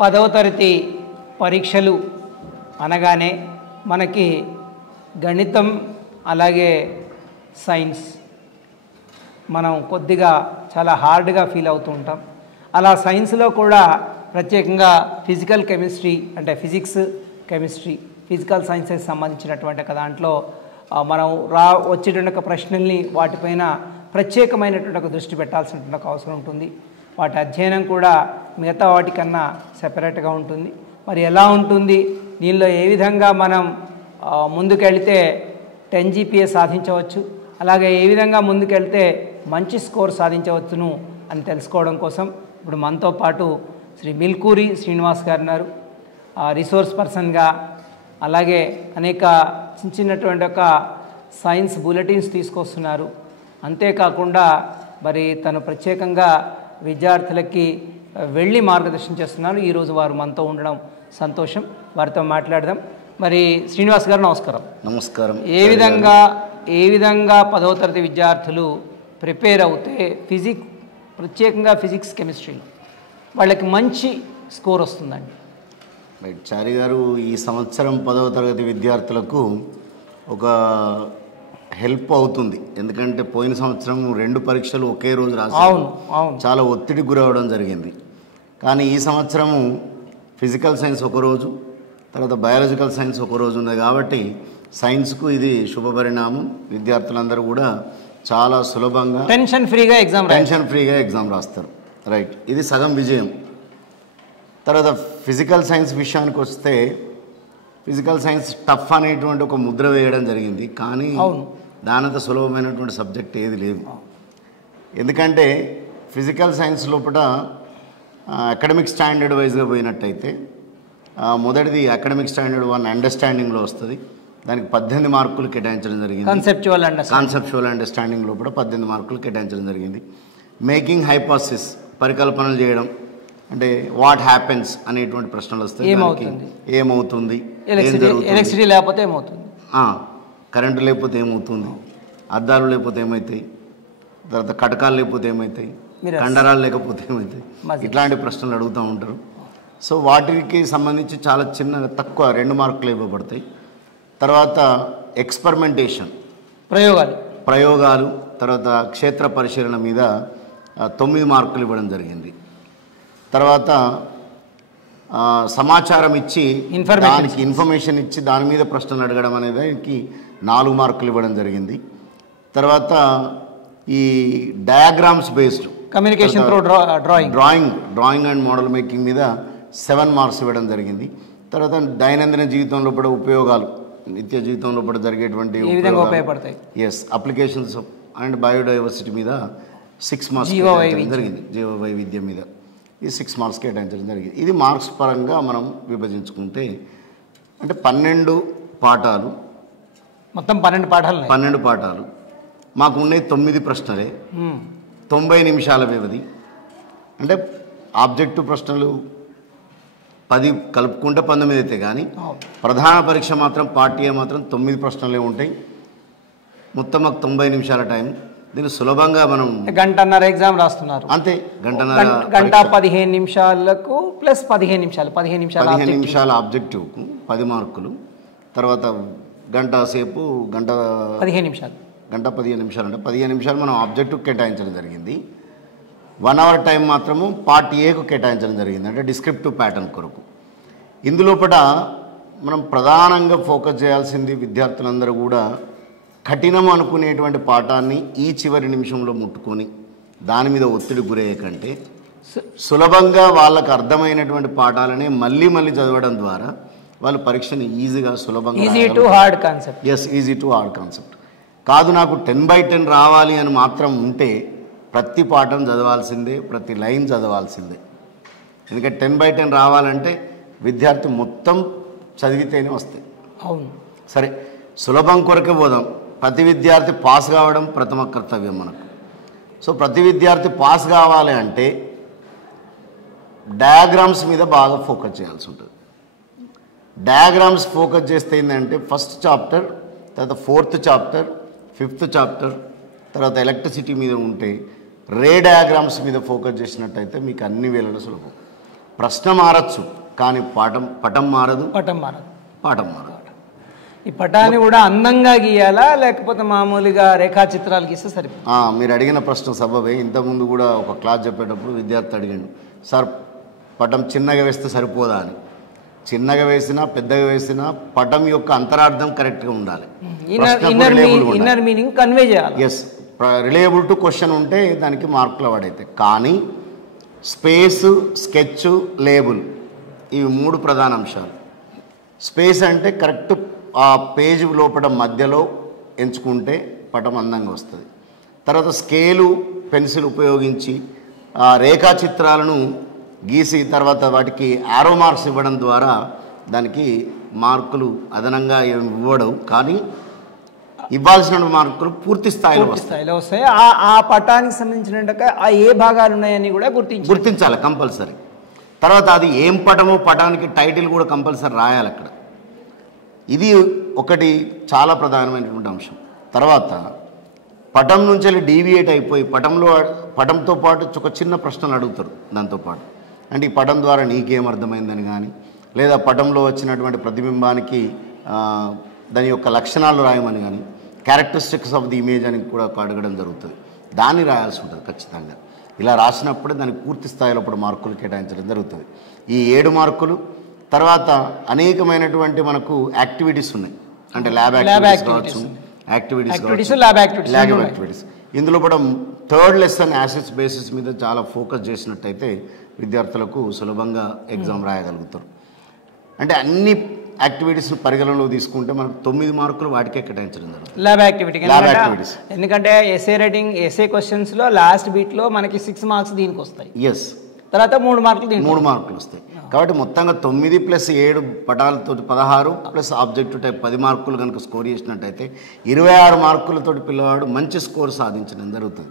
10వ తరగతి పరీక్షలు అనగానే మనకి గణితం అలాగే సైన్స్ మనం కొద్దిగా చాలా హార్డ్గా ఫీల్ అవుతూ ఉంటాం. అలా సైన్స్లో కూడా ప్రత్యేకంగా ఫిజికల్ కెమిస్ట్రీ అంటే ఫిజిక్స్ కెమిస్ట్రీ ఫిజికల్ సైన్సెస్ సంబంధించినటువంటి ఒక దాంట్లో మనం వచ్చేటువంటి ఒక ప్రశ్నల్ని వాటిపైన ప్రత్యేకమైనటువంటి ఒక దృష్టి పెట్టాల్సినటువంటి ఒక అవసరం ఉంటుంది. వాటి అధ్యయనం కూడా మిగతా వాటికన్నా సెపరేట్గా ఉంటుంది. మరి ఎలా ఉంటుంది, దీనిలో ఏ విధంగా మనం ముందుకెళ్తే 10 GPA సాధించవచ్చు, అలాగే ఏ విధంగా ముందుకెళ్తే మంచి స్కోర్ సాధించవచ్చును అని తెలుసుకోవడం కోసం ఇప్పుడు మనతో పాటు శ్రీ మిల్కూరి శ్రీనివాస్ గారు ఉన్నారు. రిసోర్స్ పర్సన్గా అలాగే అనేక చిన్నటువంటి ఒక సైన్స్ బులెటిన్స్ తీసుకొస్తున్నారు. అంతేకాకుండా మరి తను ప్రత్యేకంగా విద్యార్థులకి వెళ్ళి మార్గదర్శనం చేస్తున్నారు. ఈరోజు వారు మనతో ఉండడం సంతోషం. వారితో మాట్లాడదాం. మరి శ్రీనివాస్ గారు నమస్కారం. నమస్కారం. ఏ విధంగా 10వ తరగతి విద్యార్థులు ప్రిపేర్ అవుతే ప్రత్యేకంగా ఫిజిక్స్ కెమిస్ట్రీలో వాళ్ళకి మంచి స్కోర్ వస్తుందండి? రైట్ చారి గారు, ఈ సంవత్సరం 10వ తరగతి విద్యార్థులకు ఒక హెల్ప్ అవుతుంది. ఎందుకంటే పోయిన సంవత్సరం 2 పరీక్షలు ఒకే రోజు రాశారు, చాలా ఒత్తిడికి గురవడం జరిగింది. కానీ ఈ సంవత్సరము ఫిజికల్ సైన్స్ ఒకరోజు, తర్వాత బయాలజికల్ సైన్స్ ఒకరోజు ఉంది కాబట్టి సైన్స్కు ఇది శుభపరిణామం. విద్యార్థులందరూ కూడా చాలా సులభంగా టెన్షన్ ఫ్రీగా ఎగ్జామ్ రాస్తారు. రైట్, ఇది సగం విజయం. తర్వాత ఫిజికల్ సైన్స్ విషయానికి వస్తే ఫిజికల్ సైన్స్ టఫ్ అనేటువంటి ఒక ముద్ర వేయడం జరిగింది. కానీ దానంత సులభమైనటువంటి సబ్జెక్ట్ ఏది లేదు. ఎందుకంటే ఫిజికల్ సైన్స్ లోపల అకాడమిక్ స్టాండర్డ్ వైజ్గా పోయినట్టయితే మొదటిది అకాడమిక్ స్టాండర్డ్ 1 అండర్స్టాండింగ్లో వస్తుంది. దానికి 18 మార్కులు కేటాయించడం జరిగింది. కాన్సెప్చువల్ అండర్స్టాండింగ్ లోపల 18 మార్కులు కేటాయించడం జరిగింది. మేకింగ్ హైపోథసిస్, పరికల్పనలు చేయడం, అంటే వాట్ హ్యాపెన్స్ అనేటువంటి ప్రశ్నలు వస్తాయి. ఏమవుతుంది, ఎలక్ట్రిసిటీ లేకపోతే ఏమవుతుంది, కరెంటు లేకపోతే ఏమవుతుంది, అద్దాలు లేకపోతే ఏమవుతాయి, తర్వాత కటకాలు లేకపోతే ఏమవుతాయి, కండరాలు లేకపోతే ఏమవుతాయి, ఇట్లాంటి ప్రశ్నలు అడుగుతూ ఉంటారు. సో వాటికి సంబంధించి చాలా తక్కువ 2 మార్కులు ఇవ్వబడతాయి. తర్వాత ఎక్స్పెరిమెంటేషన్, ప్రయోగాలు, తర్వాత క్షేత్ర పరిశీలన మీద 9 మార్కులు ఇవ్వడం జరిగింది. తర్వాత సమాచారం ఇచ్చి ఇన్ఫర్మేషన్ ఇచ్చి దాని మీద ప్రశ్నలు అడగడం అనేది 4 మార్కులు ఇవ్వడం జరిగింది. తర్వాత ఈ diagrams based communication through drawing and model making మీద 7 మార్క్స్ ఇవ్వడం జరిగింది. తర్వాత దైనందిన జీవితంలో కూడా ఉపయోగాలు, నిత్య జీవితంలో కూడా జరిగేటువంటి అప్లికేషన్స్ అండ్ బయోడైవర్సిటీ మీద 6 మార్క్స్ జరిగింది. జీవ వైవిధ్యం మీద ఈ 6 మార్క్స్ కేటాయించడం జరిగింది. ఇది మార్క్స్ పరంగా మనం విభజించుకుంటే అంటే 12 పాఠాలు, మొత్తం 12 పాఠాలు మాకు ఉన్నాయి. 9 ప్రశ్నలే, 90 నిమిషాల వ్యవధి. అంటే ఆబ్జెక్టివ్ ప్రశ్నలు 10 కలుపుకుంటే 19 అయితే కానీ ప్రధాన పరీక్ష మాత్రం పార్ట్ ఏ మాత్రం 9 ప్రశ్నలే ఉంటాయి. మొత్తం మాకు 90 నిమిషాల టైం. దీన్ని సులభంగా మనం గంటన్నర ఎగ్జామ్ రాస్తున్నారు. అంతే, గంట 15 నిమిషాలకు ప్లస్ 15 నిమిషాల ఆబ్జెక్టివ్కు 10 మార్కులు. తర్వాత గంట సేపు, గంట 15 నిమిషాలు అంటే 15 నిమిషాలు మనం ఆబ్జెక్టివ్ కేటాయించడం జరిగింది. 1 అవర్ టైం మాత్రము పార్ట్ ఏకు కేటాయించడం జరిగింది, అంటే డిస్క్రిప్టివ్ ప్యాటర్న్ కొరకు. ఇందులోపట మనం ప్రధానంగా ఫోకస్ చేయాల్సింది విద్యార్థులందరూ కూడా కఠినం అనుకునేటువంటి పాఠాన్ని ఈ చివరి నిమిషంలో ముట్టుకొని దాని మీద ఒత్తిడి గురయ్యే కంటే సులభంగా వాళ్ళకు అర్థమైనటువంటి పాఠాలని మళ్ళీ చదవడం ద్వారా వాళ్ళు పరీక్షని ఈజీగా సులభంగా ఈజీ టు హార్డ్ కాన్సెప్ట్ కాదు. నాకు 10/10 రావాలి అని మాత్రం ఉంటే ప్రతి పాఠం చదవాల్సిందే, ప్రతి లైన్ చదవాల్సిందే. ఎందుకంటే 10/10 రావాలంటే విద్యార్థి మొత్తం చదివితేనే వస్తాయి. సరే, సులభం కొరకే పోదాం. ప్రతి విద్యార్థి పాస్ కావడం ప్రథమ కర్తవ్యం మనకు. సో ప్రతి విద్యార్థి పాస్ కావాలి అంటే డయాగ్రామ్స్ మీద బాగా ఫోకస్ చేయాల్సి ఉంటుంది. డయాగ్రామ్స్ ఫోకస్ చేస్తే ఏంటంటే ఫస్ట్ చాప్టర్, తర్వాత 4th చాప్టర్, 5th చాప్టర్, తర్వాత ఎలక్ట్రిసిటీ మీద ఉంటే రే డయాగ్రామ్స్ మీద ఫోకస్ చేసినట్టయితే మీకు అన్ని వేళలో సులభం. ప్రశ్న మారచ్చు కానీ పటం మారదు, పటం మారదు. పాఠం మారదు. ఈ పటాన్ని కూడా అందంగా గీయాలా లేకపోతే మామూలుగా రేఖాచిత్రాలు గీస్తే సరిపోతుంది? మీరు అడిగిన ప్రశ్న సబబే. ఇంతకుముందు కూడా ఒక క్లాస్ చెప్పేటప్పుడు విద్యార్థి అడిగాడు, సార్ పటం చిన్నగా వేస్తే సరిపోదా అని. చిన్నగా వేసినా పెద్దగా వేసినా పటం యొక్క అంతరార్థం కరెక్ట్గా ఉండాలి, ఇన్నర్ మీనింగ్ కన్వే చేయాలి. ఎస్, రిలేయబుల్ టు క్వశ్చన్ ఉంటే దానికి మార్కులు పడైతాయి. కానీ స్పేస్, స్కెచ్, లేబుల్ ఇవి 3 ప్రధాన అంశాలు. స్పేస్ అంటే కరెక్ట్ ఆ పేజ్ లోపల మధ్యలో ఎంచుకుంటే పటం అందంగా వస్తుంది. తర్వాత స్కేలు, పెన్సిల్ ఉపయోగించి ఆ రేఖాచిత్రాలను గీసి తర్వాత వాటికి యారో మార్క్స్ ఇవ్వడం ద్వారా దానికి మార్కులు అదనంగా ఇవ్వడం, కానీ ఇవ్వాల్సిన మార్కులు పూర్తి స్థాయిలో వస్తాయి. ఆ పటానికి సంబంధించిన ఆ ఏ భాగాలు ఉన్నాయని కూడా గుర్తించాలి కంపల్సరీ. తర్వాత అది ఏం పటమో పటానికి టైటిల్ కూడా కంపల్సరీ రాయాలి అక్కడ. ఇది ఒకటి చాలా ప్రధానమైనటువంటి అంశం. తర్వాత పటం నుంచి వెళ్ళి డీవియేట్ అయిపోయి పటంతో పాటు ఒక చిన్న ప్రశ్నలు అడుగుతారు దాంతోపాటు. అంటే ఈ పటం ద్వారా నీకేం అర్థమైందని కానీ, లేదా పటంలో వచ్చినటువంటి ప్రతిబింబానికి దాని యొక్క లక్షణాలు రాయమని కానీ, క్యారెక్టరిస్టిక్స్ ఆఫ్ ది ఇమేజ్ అని కూడా అడగడం జరుగుతుంది. దాన్ని రాయాల్సి ఉంటుంది ఖచ్చితంగా. ఇలా రాసినప్పుడే దానికి పూర్తి స్థాయిలో ఇప్పుడు మార్కులు కేటాయించడం జరుగుతుంది. ఈ 7 మార్కులు. తర్వాత అనేకమైనటువంటి మనకు యాక్టివిటీస్ ఉన్నాయి. అంటే ల్యాబ్ యాక్టివిటీస్ కావచ్చు, ల్యాబ్ యాక్టివిటీస్. ఇందులో కూడా 3rd లెసన్ యాసిడ్స్ బేసిస్ మీద చాలా ఫోకస్ చేసినట్టయితే విద్యార్థులకు సులభంగా ఎగ్జామ్ రాయగలుగుతారు. అంటే అన్ని యాక్టివిటీస్ పరిగణలో తీసుకుంటే మనకు 9 మార్కులు వాటికే కేటాయించడం జరుగుతుంది ల్యాబ్ యాక్టివిటీస్. ఎందుకంటే ఎస్ఏ రైటింగ్, ఎస్ఏ క్వశ్చన్స్ లో లాస్ట్ బీట్ లో మనకి 6 మార్క్స్ దీనికి వస్తాయి. ఎస్, తర్వాత 3 మార్కులు వస్తాయి. కాబట్టి మొత్తంగా 9 + 7 పటాలతో 16 ప్లస్ ఆబ్జెక్టివ్ టైప్ 10 మార్కులు కనుక స్కోర్ చేసినట్టయితే 26 మార్కులతో పిల్లవాడు మంచి స్కోర్ సాధించడం జరుగుతుంది.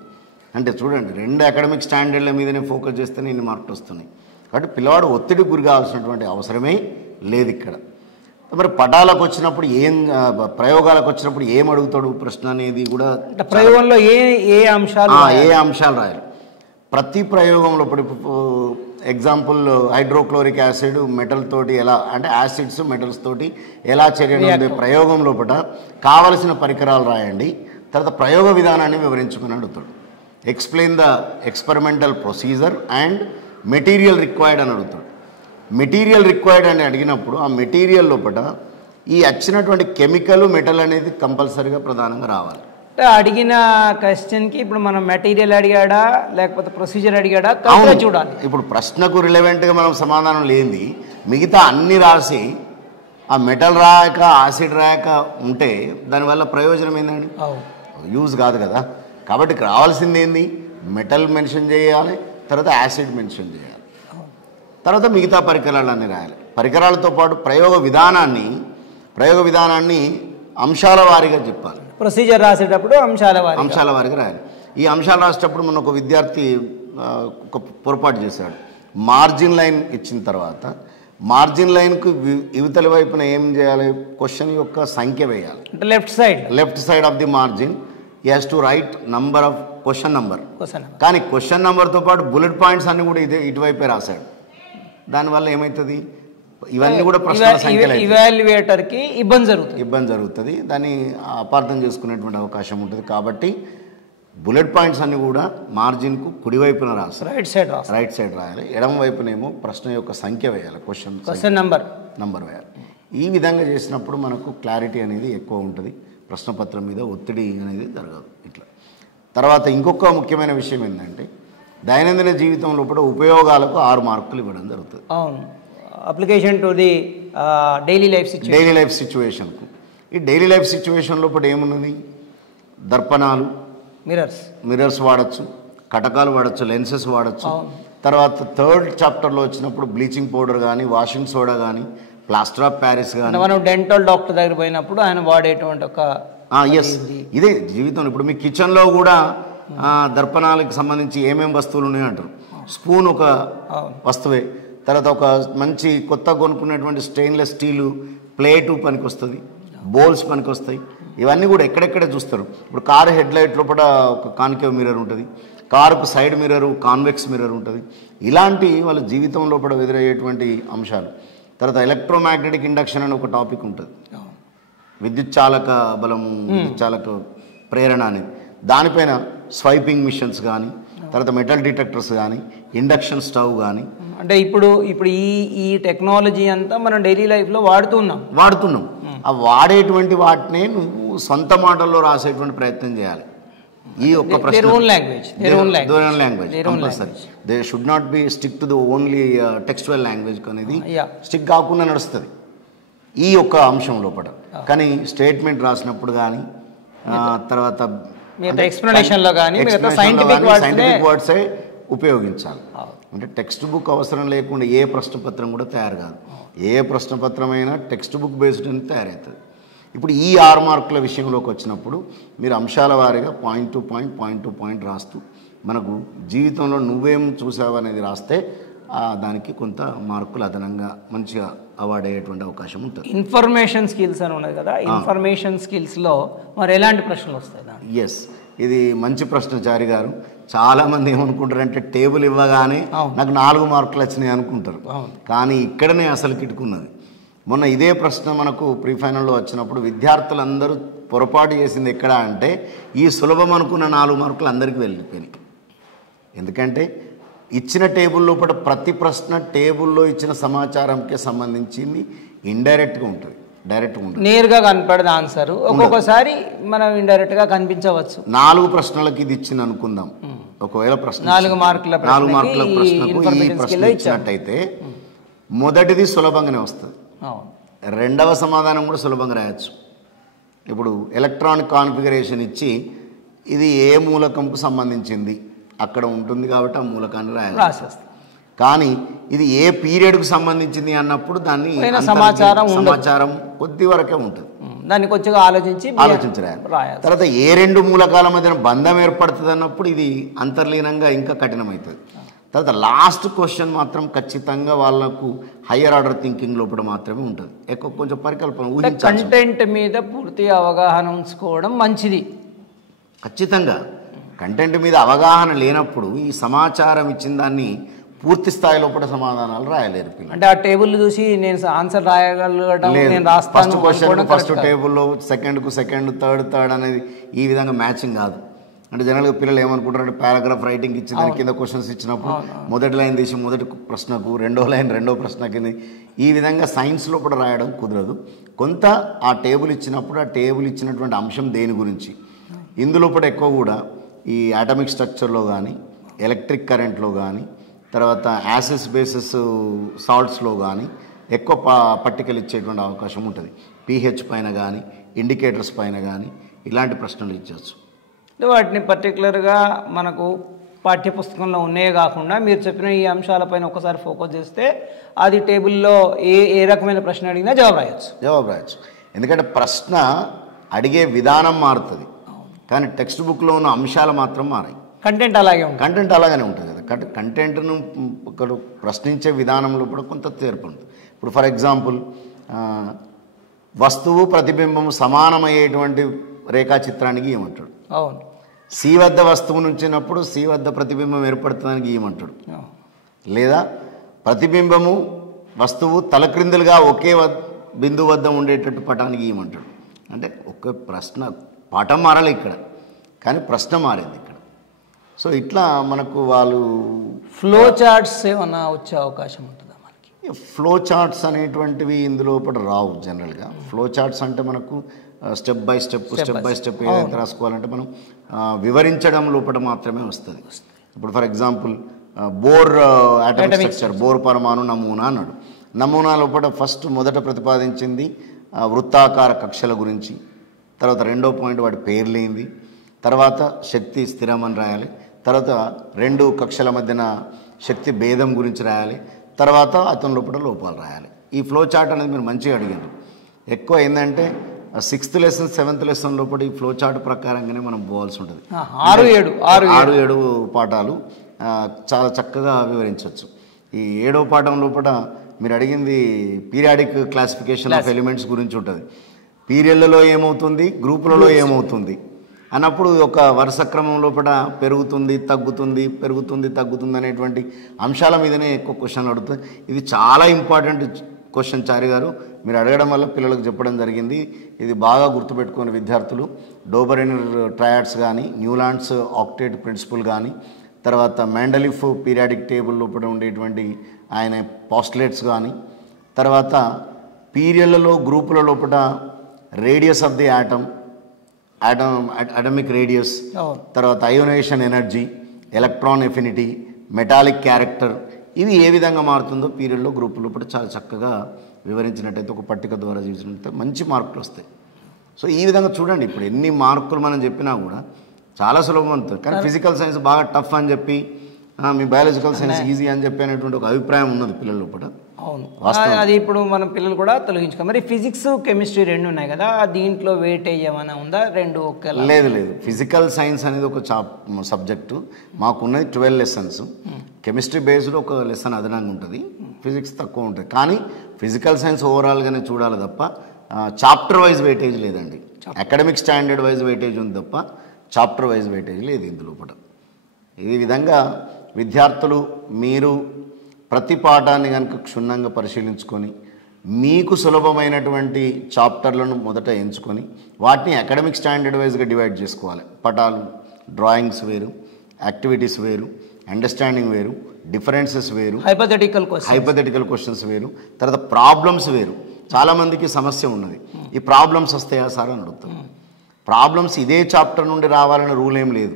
అంటే చూడండి, 2 అకాడమిక్ స్టాండర్డ్ల మీదనే ఫోకస్ చేస్తేనే ఇన్ని మార్కులు వస్తున్నాయి. కాబట్టి పిల్లవాడు ఒత్తిడికి గురి కావాల్సినటువంటి అవసరమే లేదు ఇక్కడ. మరి పటాలకు వచ్చినప్పుడు ప్రయోగాలకు వచ్చినప్పుడు ఏం అడుగుతాడు ప్రశ్న అనేది కూడా, ప్రయోగంలో ఏ అంశాలు రాయాలి. ప్రతి ప్రయోగంలో ఇప్పుడు ఎగ్జాంపుల్ హైడ్రోక్లోరిక్ యాసిడ్ మెటల్ తోటి ఎలా, అంటే యాసిడ్స్ మెటల్స్ తోటి ఎలా చర్యలు ప్రయోగం లోపల కావలసిన పరికరాలు రాయండి. తర్వాత ప్రయోగ విధానాన్ని వివరించుకుని అడుగుతాడు. Explain the experimental procedure and material required అని అడుగుతాడు. మెటీరియల్ రిక్వైర్డ్ అని అడిగినప్పుడు ఆ మెటీరియల్ లోపల ఈ వచ్చినటువంటి కెమికల్, మెటల్ అనేది కంపల్సరీగా ప్రధానంగా రావాలి. అడిగిన క్వశ్చన్కి ఇప్పుడు మనం మెటీరియల్ అడిగాడా లేకపోతే ప్రొసీజర్ అడిగాడా చూడాలి. ఇప్పుడు ప్రశ్నకు రిలవెంట్గా మనం సమాధానం లేనిది మిగతా అన్ని రాసి ఆ మెటల్ రాయక యాసిడ్ రాయక ఉంటే దానివల్ల ప్రయోజనం ఏందండి? యూజ్ కాదు కదా. కాబట్టి రావాల్సింది ఏంది? మెటల్ మెన్షన్ చేయాలి, తర్వాత యాసిడ్ మెన్షన్ చేయాలి, తర్వాత మిగతా పరికరాలన్నీ రాయాలి. పరికరాలతో పాటు ప్రయోగ విధానాన్ని అంశాల వారీగా చెప్పాలి. ప్రొసీజర్ రాసేటప్పుడు అంశాల వారీగా రాయాలి. ఈ అంశాలు రాసేటప్పుడు మన ఒక విద్యార్థి ఒక పొరపాటు చేశాడు. మార్జిన్ లైన్ ఇచ్చిన తర్వాత మార్జిన్ లైన్కు యువతల వైపున ఏం చేయాలి? క్వశ్చన్ యొక్క సంఖ్య వేయాలి. Left side of the margin he has to write number of question number. కానీ క్వశ్చన్ నంబర్తో పాటు బుల్లెట్ పాయింట్స్ అన్ని కూడా ఇటువైపే రాశాడు. దానివల్ల ఏమవుతుంది? ఇవన్నీ కూడా ప్రశ్న సంఖ్యలు ఇవాల్యుయేటర్కి ఇబ్బంది జరుగుతుంది. దాన్ని అపార్థం చేసుకునేటువంటి అవకాశం ఉంటుంది. కాబట్టి బుల్లెట్ పాయింట్స్ అన్ని కూడా మార్జిన్కు కుడివైపున రాస్తారు, రైట్ సైడ్ రాయాలి. ఎడమ వైపునేమో ప్రశ్న యొక్క సంఖ్య వేయాలి, క్వశ్చన్ నంబర్ వేయాలి. ఈ విధంగా చేసినప్పుడు మనకు క్లారిటీ అనేది ఎక్కువ ఉంటుంది, ప్రశ్నపత్రం మీద ఒత్తిడి అనేది జరగదు. ఇట్లా తర్వాత ఇంకొక ముఖ్యమైన విషయం ఏంటంటే దైనందిన జీవితం లోపల ఉపయోగాలకు 6 మార్కులు ఇవ్వడం జరుగుతుంది. Application to the daily life సిచ్యువేషన్కు. ఈ డైలీ లైఫ్ సిచ్యువేషన్ లోపల ఏమున్నది? దర్పణాలు, మిర్రర్స్ వాడచ్చు, కటకాలు వాడచ్చు, లెన్సెస్ వాడచ్చు. తర్వాత 3rd చాప్టర్లో వచ్చినప్పుడు బ్లీచింగ్ పౌడర్ కానీ, వాషింగ్ సోడా కానీ, ప్లాస్టర్ ఆఫ్ ప్యారిస్ కానీ, మనం డెంటల్ డాక్టర్ దగ్గర పోయినప్పుడు ఆయన వాడేటువంటి ఒక ఇదే జీవితంలో. ఇప్పుడు మీ కిచెన్లో కూడా దర్పణాలకు సంబంధించి ఏమేమి వస్తువులు ఉన్నాయో అంటారు. స్పూన్ ఒక వస్తువే. తర్వాత ఒక మంచి కొత్త కొనుక్కున్నటువంటి స్టెయిన్లెస్ స్టీలు ప్లేటు పనికి వస్తుంది, బౌల్స్ పనికి వస్తాయి. ఇవన్నీ కూడా ఎక్కడెక్కడ చూస్తారు. ఇప్పుడు కారు హెడ్ లైట్ లోపల ఒక కాన్కేవ్ మిర్రర్ ఉంటుంది, కారుకు సైడ్ మిర్రరు, కాన్వెక్స్ మిర్రర్ ఉంటుంది. ఇలాంటి వాళ్ళ జీవితం లోపల ఎదురయ్యేటువంటి అంశాలు. తర్వాత ఎలక్ట్రోమాగ్నెటిక్ ఇండక్షన్ అని ఒక టాపిక్ ఉంటుంది. విద్యుత్ చాలక బలము, విద్యుత్ చాలక ప్రేరణ అనేది. దానిపైన స్వైపింగ్ మిషన్స్ కానీ, తర్వాత మెటల్ డిటెక్టర్స్ కానీ, ఇండక్షన్ స్టవ్ కానీ. అంటే ఇప్పుడు ఈ టెక్నాలజీ అంతా మనం డైలీ లైఫ్లో వాడుతున్నాం. ఆ వాడేటువంటి వాటినే నువ్వు సొంత మాటల్లో రాసేటువంటి ప్రయత్నం చేయాలి. ఈ ఒక్క ప్రశ్న language compulsory. They should not be stick to the only textual language అనేది స్టిక్ కాకుండా నడుస్తుంది ఈ ఒక్క అంశం లోపల. కానీ స్టేట్మెంట్ రాసినప్పుడు కానీ, తర్వాత ఎక్స్ప్లెనేషన్లో కానీ సైంటిఫిక్ వర్డ్సే ఉపయోగించాలి. అంటే టెక్స్ట్ బుక్ అవసరం లేకుండా ఏ ప్రశ్నపత్రం కూడా తయారు కాదు. ఏ ప్రశ్నపత్రమైనా టెక్స్ట్ బుక్ బేస్డ్ అని తయారవుతుంది. ఇప్పుడు ఈ 6 మార్కుల విషయంలోకి వచ్చినప్పుడు మీరు అంశాల వారీగా పాయింట్ టు పాయింట్ రాస్తూ మనకు జీవితంలో నువ్వేం చూసావు అనేది రాస్తే దానికి కొంత మార్కులు అదనంగా మంచిగా అవార్డ్ అయ్యేటువంటి అవకాశం ఉంటుంది. ఇన్ఫర్మేషన్ స్కిల్స్ అని ఉన్నది కదా, ఇన్ఫర్మేషన్ స్కిల్స్లో మరి ఎలాంటి ప్రశ్నలు వస్తాయి? ఎస్, ఇది మంచి ప్రశ్న చారి గారు. చాలామంది ఏమనుకుంటారంటే టేబుల్ ఇవ్వగానే నాకు 4 మార్కులు వచ్చినాయి అనుకుంటారు. కానీ ఇక్కడనే అసలు కిటుకున్నది. మొన్న ఇదే ప్రశ్న మనకు ప్రీ ఫైనల్లో వచ్చినప్పుడు విద్యార్థులందరూ పొరపాటు చేసింది ఎక్కడ అంటే ఈ సులభం అనుకున్న 4 మార్కులు అందరికీ వెళ్ళిపోయినాయి. ఎందుకంటే ఇచ్చిన టేబుల్ లోపల ప్రతి ప్రశ్న టేబుల్లో ఇచ్చిన సమాచారంకి సంబంధించింది ఇండైరెక్ట్గా ఉంటుంది, డైరెక్ట్గా ఉంటుంది. నేరుగా కనపడదు ఆన్సర్, ఒక్కొక్కసారి మనం ఇండైరెక్ట్గా కనిపించవచ్చు. 4 ప్రశ్నలకు ఇది ఇచ్చిన అనుకుందాం. ఒకవేళ ప్రశ్న 4 మార్కుల ప్రశ్నకు ఈ ప్రశ్న ఇచ్చినట్టయితే మొదటిది సులభంగానే వస్తుంది, రెండవ సమాధానం కూడా సులభంగా రాయొచ్చు. ఇప్పుడు ఎలక్ట్రానిక్ కాన్ఫిగరేషన్ ఇచ్చి ఇది ఏ మూలకంకు సంబంధించింది అక్కడ ఉంటుంది కాబట్టి ఆ మూలకాన్ని రాయాలి. కానీ ఇది ఏ పీరియడ్కు సంబంధించింది అన్నప్పుడు దాన్ని సమాచారం కొద్ది వరకే ఉంటుంది, దాన్ని కొంచెంగా ఆలోచించి రాయాలి. తర్వాత ఏ 2 మూలకాల మధ్యన బంధం ఏర్పడుతుంది అన్నప్పుడు ఇది అంతర్లీనంగా ఇంకా కఠినమవుతుంది. తర్వాత లాస్ట్ క్వశ్చన్ మాత్రం ఖచ్చితంగా వాళ్ళకు హయ్యర్ ఆర్డర్ థింకింగ్ లోపల మాత్రమే ఉంటుంది. ఎక్కువ కొంచెం పరికల్పన కంటెంట్ మీద పూర్తి అవగాహన ఉంచుకోవడం మంచిది. ఖచ్చితంగా కంటెంట్ మీద అవగాహన లేనప్పుడు ఈ సమాచారం ఇచ్చిన దాన్ని పూర్తి స్థాయి లోపల సమాధానాలు రాయలేరు పిల్లలు. అంటే ఆ టేబుల్ చూసి నేను ఆన్సర్ రాయగలగడం, ఫస్ట్ క్వశ్చన్ ఫస్ట్ టేబుల్లో సెకండ్కు సెకండ్, థర్డ్ అనేది ఈ విధంగా మ్యాచింగ్ కాదు. అంటే జనరల్గా పిల్లలు ఏమనుకుంటారు అంటే పారాగ్రాఫ్ రైటింగ్ ఇచ్చిన కింద క్వశ్చన్స్ ఇచ్చినప్పుడు మొదటి లైన్ తీసి మొదటి ప్రశ్నకు, రెండో లైన్ రెండో ప్రశ్నకి ఈ విధంగా సైన్స్లో కూడా రాయడం కుదరదు. కొంత ఆ టేబుల్ ఇచ్చినప్పుడు ఆ టేబుల్ ఇచ్చినటువంటి అంశం దేని గురించి, ఇందులో కూడా ఎక్కువ కూడా ఈ ఆటమిక్ స్ట్రక్చర్లో కానీ, ఎలక్ట్రిక్ కరెంట్లో కానీ, తర్వాత యాసిడ్స్ బేసెస్ సాల్ట్స్లో కానీ ఎక్కువ పట్టికలు ఇచ్చేటువంటి అవకాశం ఉంటుంది. pH పైన కానీ, ఇండికేటర్స్ పైన కానీ ఇలాంటి ప్రశ్నలు ఇచ్చవచ్చు. వాటిని పర్టికులర్గా మనకు పాఠ్యపుస్తకంలో ఉన్నాయే కాకుండా మీరు చెప్పిన ఈ అంశాలపైన ఒకసారి ఫోకస్ చేస్తే అది టేబుల్లో ఏ రకమైన ప్రశ్న అడిగినా జవాబు రాయొచ్చు. ఎందుకంటే ప్రశ్న అడిగే విధానం మారుతుంది, కానీ టెక్స్ట్ బుక్లో ఉన్న అంశాలు మాత్రం మారాయి. కంటెంట్ అలాగే ఉంటుంది కదా. కంటెంట్ను ఒకరు ప్రశ్నించే విధానంలో కూడా కొంత తేర్పు ఉంటుంది. ఇప్పుడు ఫర్ ఎగ్జాంపుల్ వస్తువు ప్రతిబింబము సమానమయ్యేటువంటి రేఖాచిత్రానికి గీయమంటాడు. అవును. సి వద్ద వస్తువు నుంచినప్పుడు సి వద్ద ప్రతిబింబం ఏర్పడుతుందని గీయమంటాడు. లేదా ప్రతిబింబము వస్తువు తలక్రిందులుగా ఒకే బిందువు వద్ద ఉండేటట్టు పటానికి గీయమంటాడు. అంటే ఒక ప్రశ్న పాఠం మారాలి ఇక్కడ, కానీ ప్రశ్న మారింది ఇక్కడ. సో ఇట్లా మనకు వాళ్ళు ఫ్లో చార్ట్స్ ఏమన్నా వచ్చే అవకాశం ఉంటుందా మనకి? ఫ్లో చార్ట్స్ అనేటువంటివి ఇందులో కూడా రావు. జనరల్గా ఫ్లో చార్ట్స్ అంటే మనకు స్టెప్ బై స్టెప్ ఏదైతే రాసుకోవాలంటే మనం వివరించడం లోపల మాత్రమే వస్తుంది. ఇప్పుడు for example bore atomic structure, bore పరమాణు నమూనా అన్నాడు. నమూనా లోపల మొదట ప్రతిపాదించింది వృత్తాకార కక్షల గురించి, తర్వాత రెండో పాయింట్ వాటి పేర్లేంది, తర్వాత శక్తి స్థిరం అని రాయాలి, తర్వాత 2 కక్షల మధ్యన శక్తి భేదం గురించి రాయాలి, తర్వాత అతని లోపల లోపాలు రాయాలి. ఈ ఫ్లో చార్ట్ అనేది మీరు మంచిగా అడిగారు. ఎక్కువ ఏంటంటే 6th లెసన్ 7th లెసన్ లోపల ఈ ఫ్లో చార్ట్ ప్రకారంగానే మనం పోవాల్సి ఉంటుంది. 6-7 పాఠాలు చాలా చక్కగా వివరించవచ్చు. ఈ 7వ పాఠం లోపల మీరు అడిగింది పీరియాడిక్ క్లాసిఫికేషన్ ఆఫ్ ఎలిమెంట్స్ గురించి ఉంటుంది. పీరియడ్లలో ఏమవుతుంది, గ్రూపులలో ఏమవుతుంది, అన్నప్పుడు ఒక వరుస క్రమం లోపల పెరుగుతుంది తగ్గుతుంది అనేటువంటి అంశాల మీదనే ఎక్కువ క్వశ్చన్లు అడుగుతుంది. ఇది చాలా ఇంపార్టెంట్ క్వశ్చన్ చారి గారు, మీరు అడగడం వల్ల పిల్లలకు చెప్పడం జరిగింది. ఇది బాగా గుర్తుపెట్టుకునే విద్యార్థులు డోబెరెన్ ట్రయాడ్స్ కానీ, న్యూలాండ్స్ ఆక్టేట్ ప్రిన్సిపల్ కానీ, తర్వాత మెండలిఫ్ పీరియాడిక్ టేబుల్ లోపల ఉండేటువంటి ఆయన పాస్టులేట్స్ కానీ, తర్వాత పీరియడ్లలో గ్రూపుల లోపల radius of the atomic radius, తర్వాత ionisation energy, electron affinity, metallic character, ఇవి ఏ విధంగా మారుతుందో పీరియడ్లో గ్రూపుల లోపల చాలా చక్కగా వివరించినట్టయితే ఒక పట్టిక ద్వారా చూసినట్టయితే మంచి మార్కులు వస్తాయి. సో ఈ విధంగా చూడండి, ఇప్పుడు ఎన్ని మార్కులు మనం చెప్పినా కూడా చాలా సులభం అవుతుంది. కానీ ఫిజికల్ సైన్స్ బాగా టఫ్ అని చెప్పి, మీ బయాలజికల్ సైన్స్ ఈజీ అని చెప్పి అనేటువంటి ఒక అభిప్రాయం ఉన్నది పిల్లల లోపల. అవును, అది ఇప్పుడు మన పిల్లలు కూడా తొలగించుకోవాలి. మరి ఫిజిక్స్ కెమిస్ట్రీ రెండు ఉన్నాయి కదా, దీంట్లో వెయిటేజ్ ఏమైనా ఉందా? రెండు ఒకేలా? లేదు, ఫిజికల్ సైన్స్ అనేది ఒక సబ్జెక్టు. మాకున్నది 12 లెసన్స్. కెమిస్ట్రీ బేస్డ్ ఒక లెసన్ అదనంగా ఉంటుంది, ఫిజిక్స్ తక్కువ ఉంటుంది. కానీ ఫిజికల్ సైన్స్ ఓవరాల్గానే చూడాలి తప్ప చాప్టర్ వైజ్ వెయిటేజ్ లేదండి. అకాడమిక్ స్టాండర్డ్ వైజ్ వెయిటేజ్ ఉంది తప్ప చాప్టర్ వైజ్ వెయిటేజ్ లేదు ఇందులో కూడా. ఈ విధంగా విద్యార్థులు మీరు ప్రతి పాఠాన్ని కనుక క్షుణ్ణంగా పరిశీలించుకొని మీకు సులభమైనటువంటి చాప్టర్లను మొదట ఎంచుకొని వాటిని అకాడమిక్ స్టాండర్డ్ వైజ్గా డివైడ్ చేసుకోవాలి. పటాలు, డ్రాయింగ్స్ వేరు, యాక్టివిటీస్ వేరు, అండర్స్టాండింగ్ వేరు, డిఫరెన్సెస్ వేరు, హైపోథెటికల్ క్వశ్చన్స్ వేరు, తర్వాత ప్రాబ్లమ్స్ వేరు. చాలామందికి సమస్య ఉన్నది, ఈ ప్రాబ్లమ్స్ వస్తాయా సార్ అని అడుగుతాం. ప్రాబ్లమ్స్ ఇదే చాప్టర్ నుండి రావాలని రూల్ ఏం లేదు.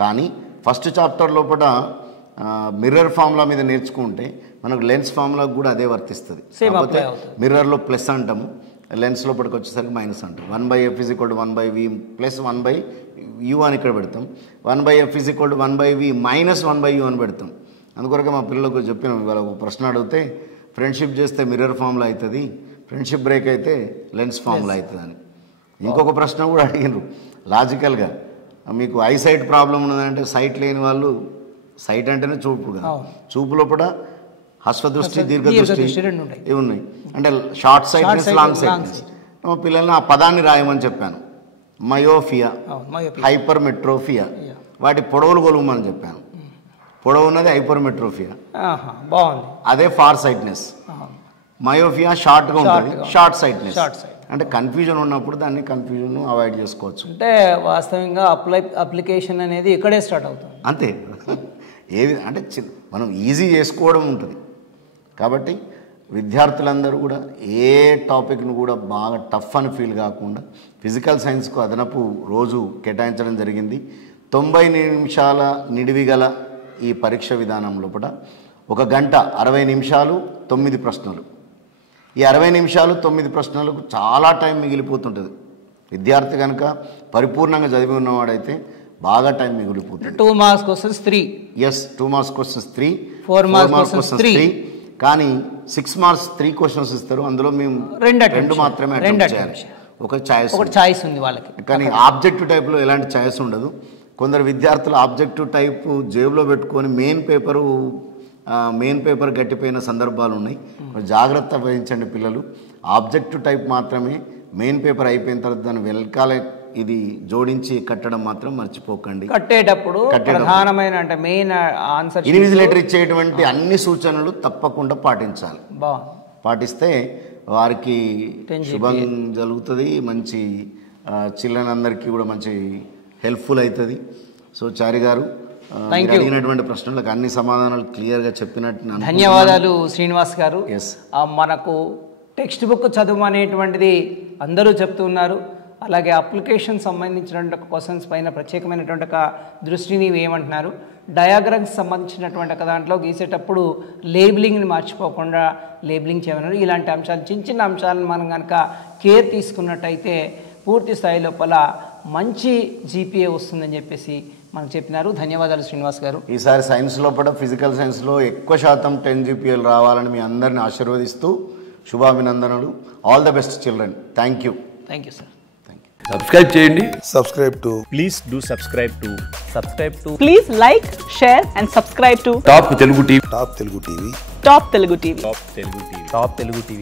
కానీ ఫస్ట్ చాప్టర్ లోపల మిర్రర్ ఫార్ములా మీద నేర్చుకుంటే మనకు లెన్స్ ఫార్ములా కూడా అదే వర్తిస్తుంది. కాకపోతే మిర్రర్లో ప్లస్ అంటాము, లెన్స్ లోపలికి వచ్చేసరికి మైనస్ అంటాం. 1/f = 1/v ప్లస్ 1/u అని ఇక్కడ పెడతాం. 1/f = 1/v మైనస్ 1/u అని పెడతాం. అందుకొరకే మా పిల్లలకు చెప్పినాం, ఇవాళ ఒక ప్రశ్న అడిగితే ఫ్రెండ్షిప్ చేస్తే మిర్రర్ ఫార్ములా అవుతుంది, ఫ్రెండ్షిప్ బ్రేక్ అయితే లెన్స్ ఫార్ములా అవుతుంది అని. ఇంకొక ప్రశ్న కూడా అడిగినారు లాజికల్గా, మీకు ఐసైట్ ప్రాబ్లం ఉన్నదంటే సైట్ లేని వాళ్ళు, సైట్ అంటేనే చూపు కదా, చూపు లోపల హస్వదృష్టి, దీర్ఘదృష్టి ఇవి ఉన్నాయి. అంటే షార్ట్ సైట్నెస్, లాంగ్ సైట్నెస్. పిల్లల్ని ఆ పదాన్ని రాయమని చెప్పాను. మయోఫియా, హైపర్మెట్రోఫియా, వాటి పొడవులు కొలుమని చెప్పాను. పొడవు ఉన్నది హైపర్మెట్రోఫియా, అదే ఫార్ సైట్నెస్. మయోఫియా షార్ట్గా ఉంటుంది, షార్ట్ సైట్నెస్. అంటే కన్ఫ్యూజన్ ఉన్నప్పుడు దాన్ని కన్ఫ్యూజన్ అవాయిడ్ చేసుకోవచ్చు. అంటే వాస్తవంగా అప్లికేషన్ అనేది ఇక్కడే స్టార్ట్ అవుతుంది అంతే. అంటే మనం ఈజీ చేసుకోవడం ఉంటుంది. కాబట్టి విద్యార్థులందరూ కూడా ఏ టాపిక్ను కూడా బాగా టఫ్ అని ఫీల్ కాకుండా ఫిజికల్ సైన్స్కు అదనపు రోజు కేటాయించడం జరిగింది. 90 నిమిషాల నిడివి గల ఈ పరీక్ష విధానం లోపల 1 గంట 60 నిమిషాలు 9 ప్రశ్నలు. ఈ 60 నిమిషాలు 9 ప్రశ్నలకు చాలా టైం మిగిలిపోతుంటుంది. విద్యార్థి కనుక పరిపూర్ణంగా చదివి ఉన్నవాడైతే బాగా టైం మిగిలిపోతుంది. 2 marks questions 3, yes 2 marks questions 3, 4 marks questions 3. కానీ 6 మార్క్స్ 3 క్వశ్చన్స్ ఇస్తారు. అందులో మేము 2 మాత్రమే అటెంప్ట్ చేయాలి. ఒక చాయిస్ ఉంది వాళ్ళకి. కానీ ఆబ్జెక్టివ్ టైప్లో ఎలాంటి చాయిస్ ఉండదు. కొందరు విద్యార్థులు ఆబ్జెక్టివ్ టైప్ జేబులో పెట్టుకొని మెయిన్ పేపర్ గట్టిపోయిన సందర్భాలు ఉన్నాయి. జాగ్రత్త వహించండి పిల్లలు. ఆబ్జెక్టివ్ టైప్ మాత్రమే, మెయిన్ పేపర్ అయిపోయిన తర్వాత దాన్ని వెనకాలే ఇది జోడించి కట్టడం మాత్రం మర్చిపోకండి. కట్టేటప్పుడు ప్రధానమైన అంటే మెయిన్ ఆన్సర్ ఇన్విజిలేటర్ ఇచ్చేటువంటి అన్ని సూచనలు తప్పకుండా పాటించాలి. పాటిస్తే వారికి శుభం జరుగుతుంది, మంచి చిల్డ్రన్ అందరికీ కూడా మంచి హెల్ప్ఫుల్ అవుతుంది. సో చారి గారు అడిగినటువంటి ప్రశ్నలకు అన్ని సమాధానాలు క్లియర్గా చెప్పినట్టు ధన్యవాదాలు శ్రీనివాస్ గారు. మనకు టెక్స్ట్ బుక్ చదువు అనేటువంటిది అందరూ చెప్తున్నారు. అలాగే అప్లికేషన్ సంబంధించినటువంటి క్వశ్చన్స్ పైన ప్రత్యేకమైనటువంటి ఒక దృష్టిని ఏమంటున్నారు. డయాగ్రామ్స్ సంబంధించినటువంటి ఒక దాంట్లో గీసేటప్పుడు లేబులింగ్ని మర్చిపోకుండా లేబులింగ్ చేయమన్నారు. ఇలాంటి అంశాలు చిన్న చిన్న అంశాలను మనం కనుక కేర్ తీసుకున్నట్టయితే పూర్తి స్థాయి లోపల మంచి జీపీఏ వస్తుందని చెప్పేసి మనకు చెప్పినారు. ధన్యవాదాలు శ్రీనివాస్ గారు. ఈసారి సైన్స్ లోపల ఫిజికల్ సైన్స్లో ఎక్కువ శాతం 10 జీపీఏలు రావాలని మీ అందరిని ఆశీర్వదిస్తూ శుభాభినందనలు. All the best children. Thank you sir. Subscribe చేయండి. Please do subscribe to. Please like, share and subscribe to top Telugu TV. Top Telugu TV. Top Telugu TV.